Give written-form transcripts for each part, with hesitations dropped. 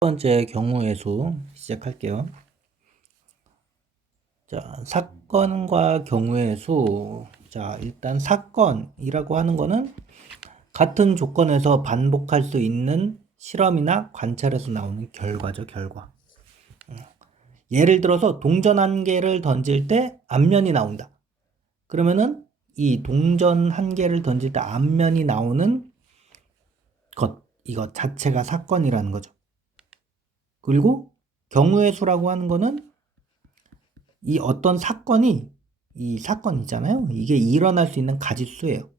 번째 경우의 수 시작할게요. 자, 사건과 경우의 수. 자, 일단 사건이라고 하는 거는 같은 조건에서 반복할 수 있는 실험이나 관찰에서 나오는 결과죠, 결과. 예를 들어서 동전 한 개를 던질 때 앞면이 나온다. 그러면은 이 동전 한 개를 던질 때 앞면이 나오는 것, 이것 자체가 사건이라는 거죠. 그리고 경우의 수라고 하는 거는 이 어떤 사건이 이 사건이잖아요. 이게 일어날 수 있는 가짓수예요.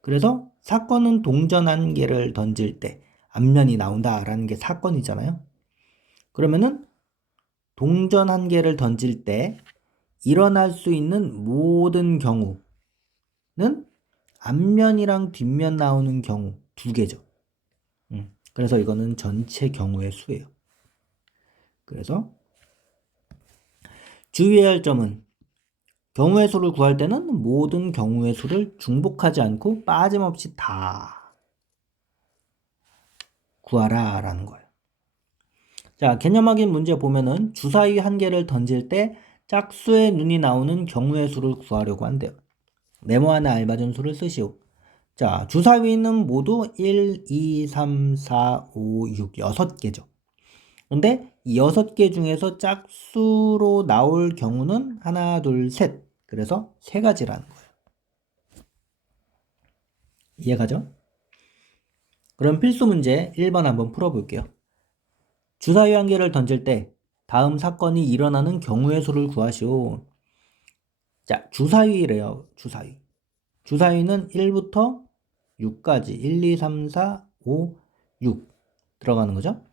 그래서 사건은 동전 한 개를 던질 때 앞면이 나온다라는 게 사건이잖아요. 그러면은 동전 한 개를 던질 때 일어날 수 있는 모든 경우는 앞면이랑 뒷면 나오는 경우 두 개죠. 그래서 이거는 전체 경우의 수예요. 그래서 주의해야 할 점은 경우의 수를 구할 때는 모든 경우의 수를 중복하지 않고 빠짐없이 다 구하라 라는 거예요. 자, 개념 확인 문제 보면은 주사위 한 개를 던질 때 짝수의 눈이 나오는 경우의 수를 구하려고 한대요. 네모 안에 알맞은 수를 쓰시오. 자, 주사위는 모두 1, 2, 3, 4, 5, 6, 6개죠. 근데 이 6개 중에서 짝수로 나올 경우는 하나, 둘, 셋. 그래서 세 가지라는 거예요. 이해가죠? 그럼 필수 문제 1번 한번 풀어볼게요. 주사위 한 개를 던질 때 다음 사건이 일어나는 경우의 수를 구하시오. 자, 주사위래요. 주사위. 주사위는 1부터 6까지 1, 2, 3, 4, 5, 6 들어가는 거죠.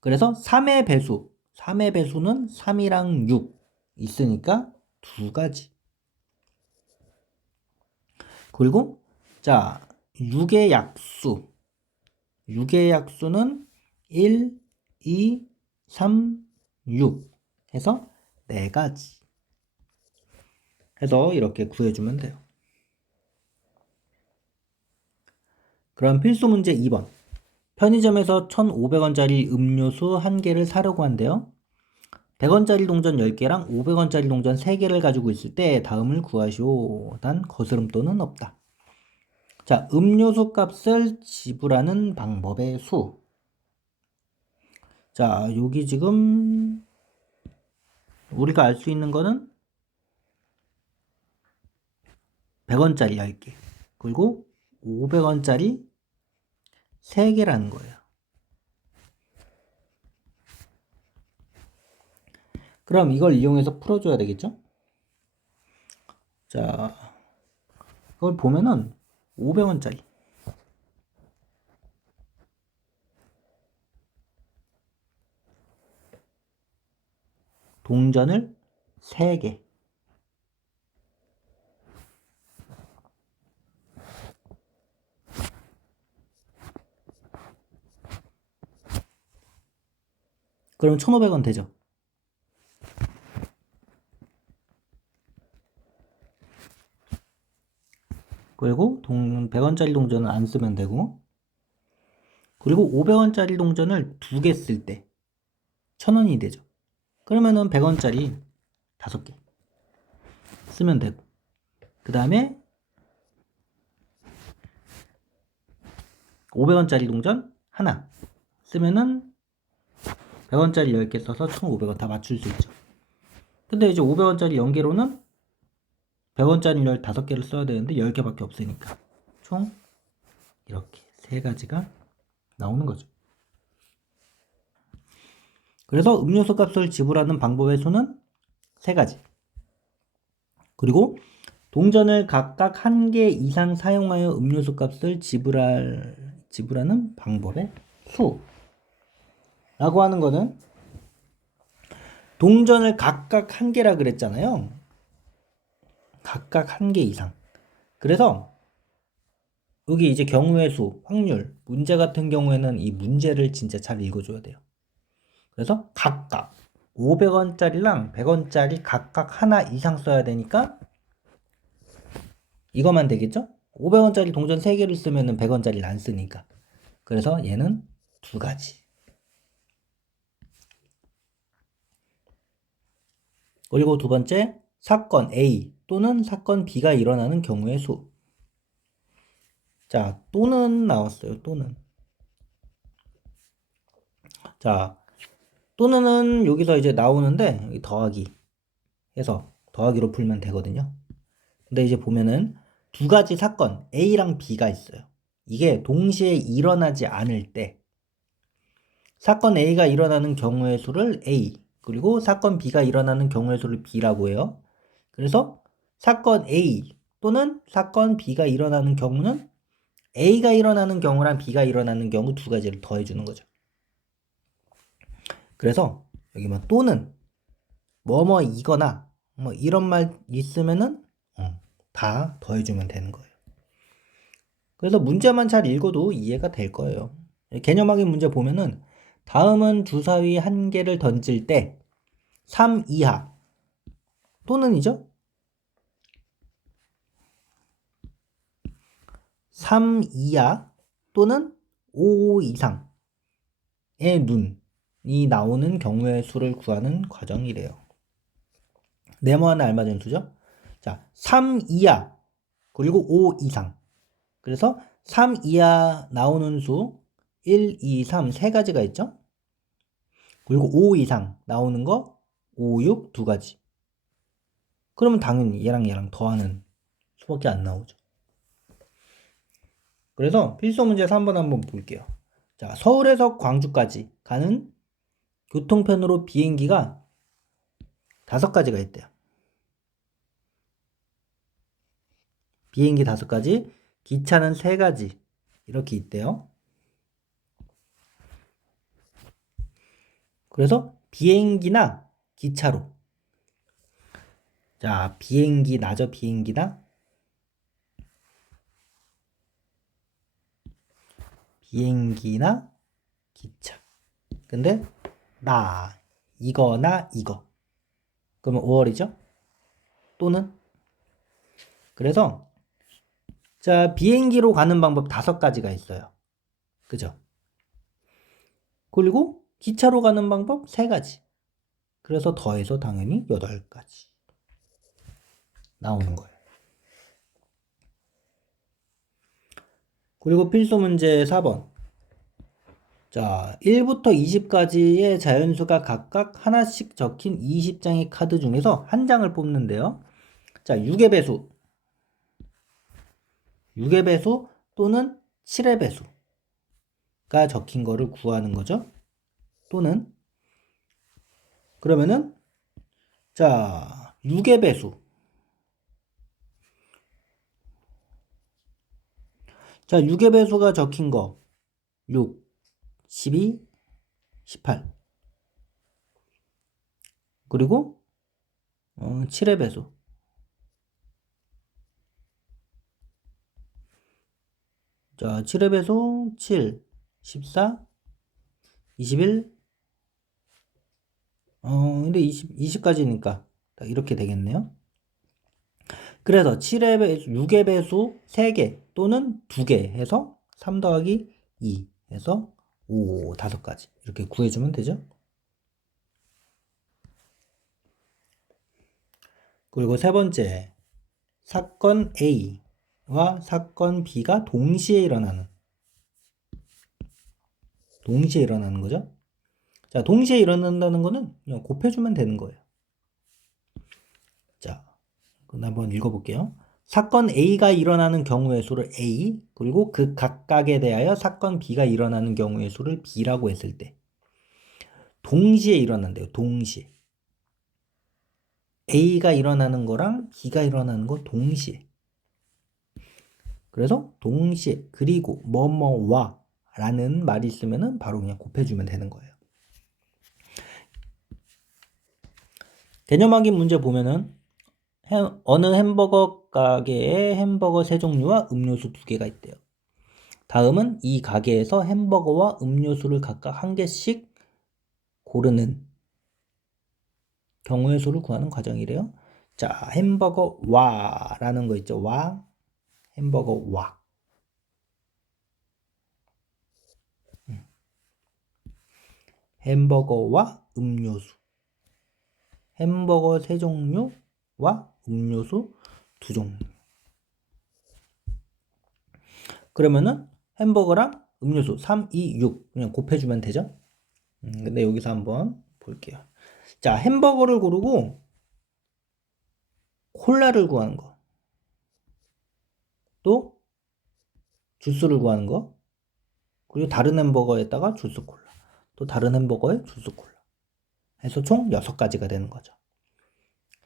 그래서 3의 배수. 3의 배수는 3이랑 6 있으니까 두 가지. 그리고 자, 6의 약수. 6의 약수는 1, 2, 3, 6 해서 네 가지. 해서 이렇게 구해주면 돼요. 그럼 필수 문제 2번. 편의점에서 1,500원짜리 음료수 1개를 사려고 한대요. 100원짜리 동전 10개랑 500원짜리 동전 3개를 가지고 있을 때 다음을 구하시오. 단 거스름돈은 없다. 자, 음료수 값을 지불하는 방법의 수. 자, 여기 지금 우리가 알 수 있는 거는 100원짜리 10개. 그리고 500원짜리 3개라는 거예요. 그럼 이걸 이용해서 풀어줘야 되겠죠? 자, 그걸 보면은 500원짜리. 동전을 3개. 그럼 1,500원 되죠? 그리고 100원짜리 동전은 안 쓰면 되고, 그리고 500원짜리 동전을 2개 쓸 때 1,000원이 되죠. 그러면은 100원짜리 5개 쓰면 되고, 그 다음에 500원짜리 동전 하나 쓰면은 100원짜리 10개 써서 1,500원 다 맞출 수 있죠. 근데 이제 500원짜리 연계로는 100원짜리 15개를 써야 되는데 10개밖에 없으니까 총 이렇게 세 가지가 나오는 거죠. 그래서 음료수 값을 지불하는 방법의 수는 세 가지. 그리고 동전을 각각 1개 이상 사용하여 음료수 값을 지불하는 방법의 수라고 하는 거는 동전을 각각 1개라 그랬잖아요. 각각 1개 이상. 그래서 여기 이제 경우의 수, 확률, 문제 같은 경우에는 이 문제를 진짜 잘 읽어줘야 돼요. 그래서 각각 500원짜리랑 100원짜리 각각 하나 이상 써야 되니까 이거만 되겠죠? 500원짜리 동전 3개를 쓰면 100원짜리를 안 쓰니까. 그래서 얘는 두 가지. 그리고 두 번째, 사건 A 또는 사건 B가 일어나는 경우의 수. 자, 또는 나왔어요. 또는. 자, 또는은 여기서 이제 나오는데 여기 더하기 해서 더하기로 풀면 되거든요. 근데 이제 보면은 두 가지 사건 A랑 B가 있어요. 이게 동시에 일어나지 않을 때 사건 A가 일어나는 경우의 수를 A, 그리고 사건 B가 일어나는 경우의 수를 B라고 해요. 그래서 사건 A 또는 사건 B가 일어나는 경우는 A가 일어나는 경우랑 B가 일어나는 경우 두 가지를 더해주는 거죠. 그래서 여기 뭐 또는 뭐뭐이거나 뭐 이런 말 있으면은 다 더해주면 되는 거예요. 그래서 문제만 잘 읽어도 이해가 될 거예요. 개념학의 문제 보면은 다음은 주사위 한 개를 던질 때 3 이하 또는이죠. 3 이하 또는 5 이상의 눈이 나오는 경우의 수를 구하는 과정이래요. 네모하는 알맞은 수죠. 자, 3 이하 그리고 5 이상. 그래서 3 이하 나오는 수 1, 2, 3 세 가지가 있죠. 그리고 5 이상 나오는 거 5, 6 두 가지. 그러면 당연히 얘랑 더하는 수밖에 안 나오죠. 그래서 필수 문제 3번 한번 볼게요. 자, 서울에서 광주까지 가는 교통편으로 비행기가 5가지가 있대요. 비행기 5가지, 기차는 3가지 이렇게 있대요. 그래서 비행기나 기차로, 자, 비행기 나죠. 비행기나 기차. 근데 이거나 이거. 그러면 5월이죠. 또는 그래서 자, 비행기로 가는 방법 5가지가 있어요. 그죠? 그리고 기차로 가는 방법 3가지. 그래서 더해서 당연히 8가지 나오는 거예요. 그리고 필수 문제 4번. 자, 1부터 20까지의 자연수가 각각 하나씩 적힌 20장의 카드 중에서 한 장을 뽑는데요. 자, 6의 배수, 6의 배수 또는 7의 배수가 적힌 거를 구하는 거죠. 또는 그러면은 자, 6의 배수. 자, 6의 배수가 적힌 거 6, 12, 18. 그리고 7의 배수. 자, 7의 배수 7, 14, 21. 근데 20까지니까 이렇게 되겠네요. 그래서 7의 배수, 6의 배수 3개 또는 2개 해서 3 더하기 2 해서 5, 5가지 이렇게 구해주면 되죠. 그리고 세 번째, 사건 A와 사건 B가 동시에 일어나는 거죠. 자, 동시에 일어난다는 거는 그냥 곱해주면 되는 거예요. 자, 그럼 한번 읽어볼게요. 사건 A가 일어나는 경우의 수를 A, 그리고 그 각각에 대하여 사건 B가 일어나는 경우의 수를 B라고 했을 때 동시에 일어난대요. 동시에. A가 일어나는 거랑 B가 일어나는 거 동시에. 그래서 동시에 그리고 뭐뭐와 라는 말이 있으면은 바로 그냥 곱해주면 되는 거예요. 개념 확인 문제 보면은 어느 햄버거 가게에 햄버거 3종류와 음료수 2개가 있대요. 다음은 이 가게에서 햄버거와 음료수를 각각 1개씩 고르는 경우의 수를 구하는 과정이래요. 자, 햄버거와 라는 거 있죠. 와, 햄버거와. 햄버거와 음료수. 햄버거 3종류와 음료수 2종류. 그러면은 햄버거랑 음료수 3, 2, 6 그냥 곱해주면 되죠? 근데 여기서 한번 볼게요. 자, 햄버거를 고르고 콜라를 구하는 거, 또 주스를 구하는 거, 그리고 다른 햄버거에다가 주스 콜라, 또 다른 햄버거에 주스 콜라 해서 총 6가지가 되는 거죠.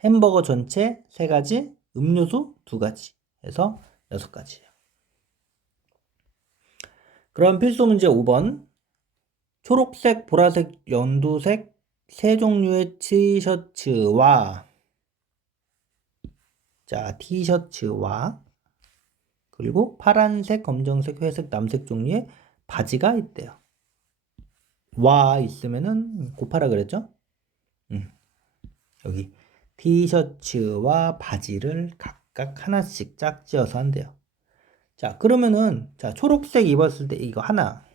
햄버거 전체 3가지, 음료수 2가지 해서 6가지예요. 그럼 필수 문제 5번. 초록색, 보라색, 연두색 3종류의 티셔츠와 티셔츠와 그리고 파란색, 검정색, 회색, 남색 종류의 바지가 있대요. 와 있으면은 곱하라 그랬죠? 여기 티셔츠와 바지를 각각 하나씩 짝지어서 한대요. 자, 그러면은 초록색 입었을 때 이거 하나,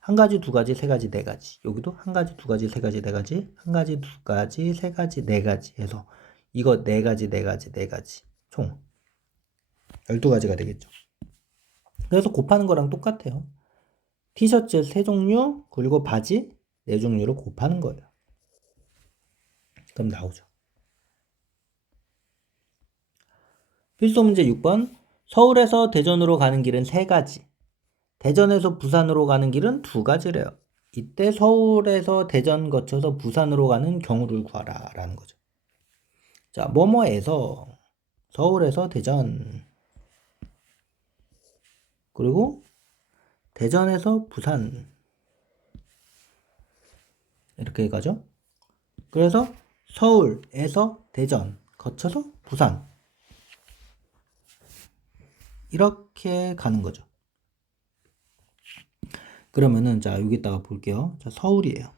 한 가지, 2가지, 3가지, 4가지. 여기도 한 가지, 2가지, 3가지, 4가지, 한 가지, 2가지, 3가지, 4가지 해서 이거 4가지, 4가지, 4가지 총 12가지가 되겠죠. 그래서 곱하는 거랑 똑같아요. 티셔츠 3종류 그리고 바지 4종류를 곱하는 거예요. 그럼 나오죠. 필수 문제 6번. 서울에서 대전으로 가는 길은 3가지. 대전에서 부산으로 가는 길은 2가지래요. 이때 서울에서 대전 거쳐서 부산으로 가는 경우를 구하라 라는 거죠. 자, 뭐뭐에서 서울에서 대전 그리고 대전에서 부산 이렇게 가죠. 그래서 서울에서 대전 거쳐서 부산 이렇게 가는 거죠. 그러면은 여기다가 볼게요. 서울이에요.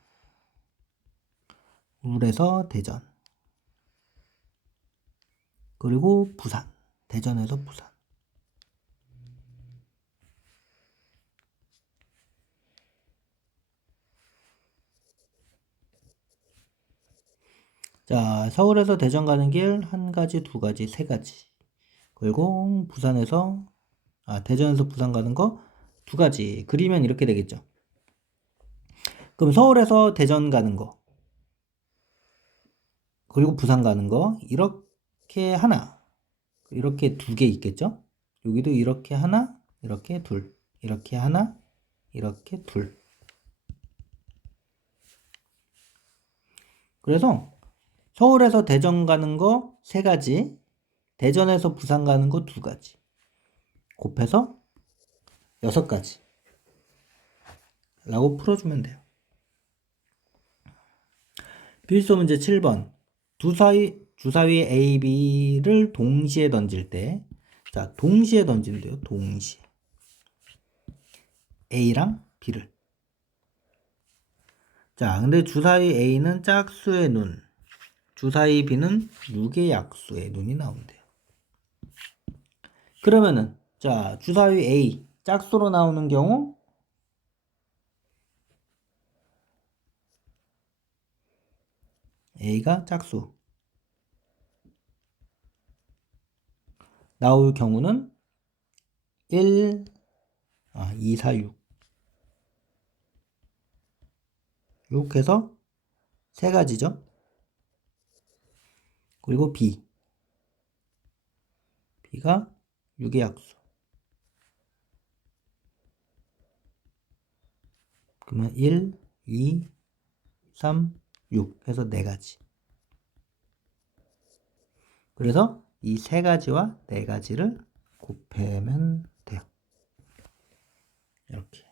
서울에서 대전 그리고 부산 대전에서 부산. 자, 서울에서 대전 가는 길 1가지, 2가지, 3가지. 그리고 대전에서 부산 가는 거 2가지. 그리면 이렇게 되겠죠. 그럼 서울에서 대전 가는 거 그리고 부산 가는 거 이렇게 하나, 이렇게 2개 있겠죠? 여기도 이렇게 하나, 이렇게 둘, 이렇게 하나, 이렇게 둘. 그래서 서울에서 대전 가는 거 3가지, 대전에서 부산 가는 거 2가지. 곱해서 6가지. 라고 풀어주면 돼요. 필수 문제 7번. 주사위 A, B를 동시에 던질 때, 동시에 던진대요. 동시에. A랑 B를. 근데 주사위 A는 짝수의 눈, 주사위 B는 유계약수의 눈이 나온대요. 그러면은, 주사위 A, 짝수로 나오는 경우, A가 짝수. 나올 경우는 2, 4, 6. 6 해서 3가지죠. 그리고 B가 6의 약수. 그러면 1, 2, 3, 6 해서 4가지. 그래서 이 3가지와 4가지를 곱하면 돼요. 이렇게.